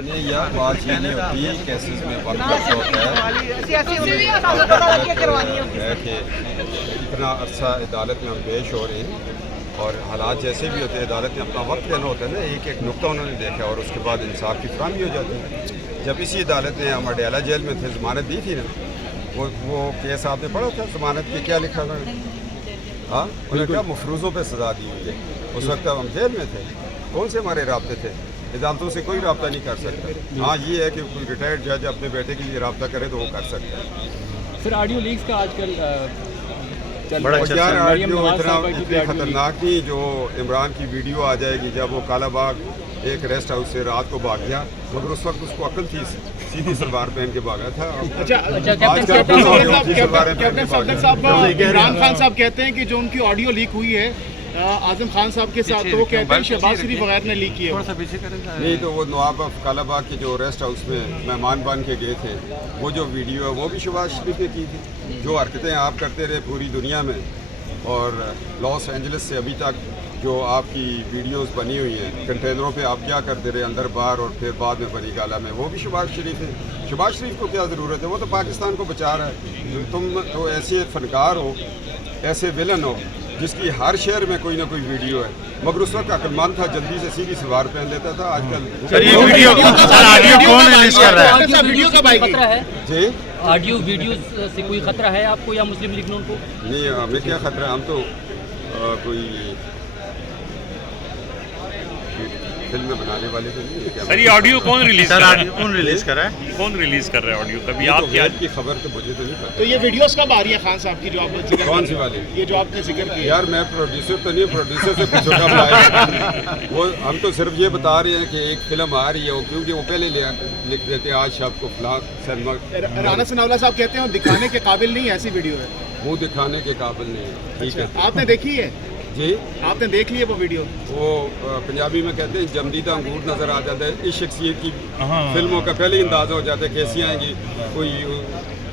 نہیں یہ بات یہ نہیں ہوتی کیسز میں وقت ہوتا ہے کہ اتنا عرصہ عدالت میں ہم پیش ہو رہے ہیں اور حالات جیسے بھی ہوتے ہیں عدالت میں اپنا وقت دینا ہوتا ہے نا، ایک ایک نقطہ انہوں نے دیکھا اور اس کے بعد انصاف کی فراہمی ہو جاتی ہے۔ جب اسی عدالت نے ہم اڈیالہ جیل میں تھے ضمانت دی تھی نا، وہ کیس آپ نے پڑھا تھا ضمانت کے کیا لکھا تھا؟ ہاں انہوں نے کہا مفروضوں پہ سزا دی ہوئی ہے۔ اس وقت ہم جیل میں تھے، کون سے ہمارے رابطے تھے؟ عدالتوں سے کوئی رابطہ نہیں کر سکتا۔ ہاں یہ ہے کہ کوئی ریٹائرڈ جج اپنے بیٹے کے لیے رابطہ کرے تو وہ کر سکتا ہے۔ سر آڈیو لیکس کا آج کل بڑا اتنے خطرناک نہیں، جو عمران کی ویڈیو آ جائے گی جب وہ کالا باغ ایک ریسٹ ہاؤس سے رات کو بھاگ گیا، مگر اس وقت اس کو عقل تھی، سیدھی سلوار پہن کے بھاگا تھا۔ عمران خان صاحب کہتے ہیں کہ جو ان کی آڈیو لیک ہوئی ہے اعظم خان صاحب کے ساتھ، تو وہ کہتے ہیں شہباز شریف وغیرہ نے لیک کی ہے۔ نہیں تو وہ نواب آف کالا باغ کے جو ریسٹ ہاؤس میں مہمان بن کے گئے تھے، وہ جو ویڈیو ہے وہ بھی شہباز شریف نے کی تھی۔ جو حرکتیں آپ کرتے رہے پوری دنیا میں، اور لاس اینجلس سے ابھی تک جو آپ کی ویڈیوز بنی ہوئی ہیں کنٹینروں پہ آپ کیا کرتے رہے اندر باہر، اور پھر بعد میں بنی گالا میں، وہ بھی شہباز شریف ہے۔ شہباز شریف کو کیا ضرورت ہے؟ وہ تو پاکستان کو بچا رہا ہے۔ تم تو ایسے فنکار ہو، ایسے ویلن ہو جس کی ہر شہر میں کوئی نہ کوئی ویڈیو ہے، مگر اس وقت عقل مند تھا، جلدی سے سیدھی سلوار پہن لیتا تھا۔ آج کل آڈیو کون ریلیز کر رہا ہے؟ جی آڈیو ویڈیوز سے کوئی خطرہ ہے آپ کو یا مسلم لیگ نون کو؟ نہیں ہمیں کیا خطرہ ہے، ہم تو کوئی فلم بنانے والے تو نہیں ہے۔ سر یہ آڈیو کون ریلیز کر رہا ہے؟ کون ریلیز کر رہا ہے آڈیو؟ کبھی آپ آپ کیا کی خبر تو مجھے تو نہیں پتا۔ تو یہ ویڈیوز کب آ رہی ہے خان صاحب کی جو آپ نے ذکر کون سی والی؟ یہ جو آپ نے ذکر کیا؟ یار میں پروڈیوسر تو نہیں، پروڈیوسر سے پوچھو کب آئے گا۔ وہ ہم تو صرف یہ بتا رہے ہیں کہ ایک فلم آ رہی ہے، وہ کیونکہ وہ پہلے لکھ دیتے ہیں آج شب کو فلاں سینما۔ رانا ثناءاللہ صاحب کہتے ہیں دکھانے کے قابل نہیں ایسی ویڈیو ہے، وہ دکھانے کے قابل نہیں ہے۔ ٹھیک ہے آپ نے دیکھی ہے؟ جی آپ نے دیکھ لی ہے وہ ویڈیو؟ وہ پنجابی میں کہتے ہیں جمدیدہ انگور نظر آ جاتا ہے۔ اس شخصیت کی فلموں کا پہلے ہی اندازہ ہو جاتا ہے کیسی آئیں گی۔ کوئی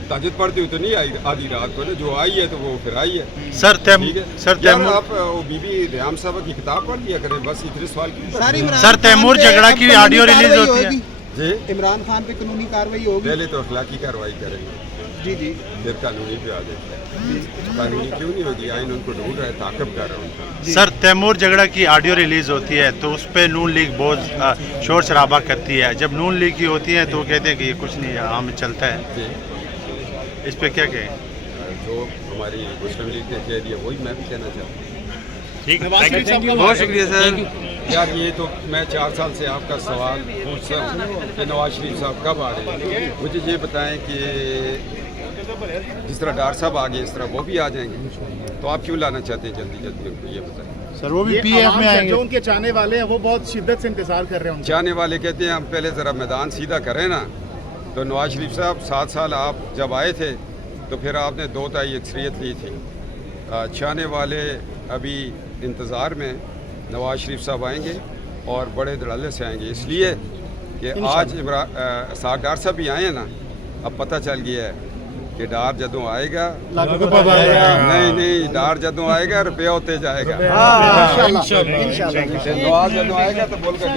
تہجد پڑھتی ہوئی تو نہیں آئی آدھی رات کو نا، جو آئی ہے تو وہ پھر آئی ہے۔ سر ٹھیک ہے یار، آپ وہ بی بی ریحام صاحبہ کی کتاب پڑھ لیا کریں، بس اتنے سوال کی۔ سر تیمور جھگڑا کی آڈیو ریلیز ہوتی ہے جی عمران خان پہ قانونی کارروائی ہوگی؟ پہلے تو اخلاقی کارروائی کریں گے، جی جی، پھر قانونی پہ آ جائے۔ قانونی کیوں نہیں ہوگی؟ آئین ان کو ڈھونڈ رہا ہے، تعاقب کر رہا ہے ان کا۔ سر تیمور جھگڑا کی آڈیو ریلیز ہوتی ہے تو اس پہ نون لیگ بہت شور شرابہ کرتی ہے، جب نون لیگ کی ہوتی ہے تو وہ کہتے ہیں کہ یہ کچھ نہیں عام میں چلتا ہے، جی اس پہ کیا کہیں؟ جو ہماری مسلم لیگ نے کہہ دیا وہی میں بھی کہنا چاہتا ہوں۔ بہت شکریہ سر۔ یار یہ تو میں 4 سال سے آپ کا سوال پوچھ رہا ہوں کہ نواز شریف صاحب کب آ رہے ہیں، مجھے یہ بتائیں کہ جس طرح ڈار صاحب آ گئے اس طرح وہ بھی آ جائیں گے، تو آپ کیوں لانا چاہتے ہیں جلدی جلدی ان کو؟ یہ بتائیں سر وہ بھی پی ایف میں آئیں جو گے؟ ان کے چاہنے والے ہیں وہ بہت شدت سے انتظار کر رہے ہیں۔ چاہنے والے کہتے ہیں ہم پہلے ذرا میدان سیدھا کریں نا۔ تو نواز شریف صاحب 7 سال آپ جب آئے تھے تو پھر آپ نے 2 تہائی اکثریت لی تھی۔ چاہنے والے ابھی انتظار میں، نواز شریف صاحب آئیں گے اور بڑے دھڑلے سے آئیں گے، اس لیے کہ آج اسحاق ڈار صاحب بھی آئے ہیں نا، اب پتہ چل گیا ہے کہ ڈار جدوں آئے گا، نہیں ڈار جدوں آئے گا روپیہ ہوتے جائے گا۔ نواز جدوں آئے گا تو بول کر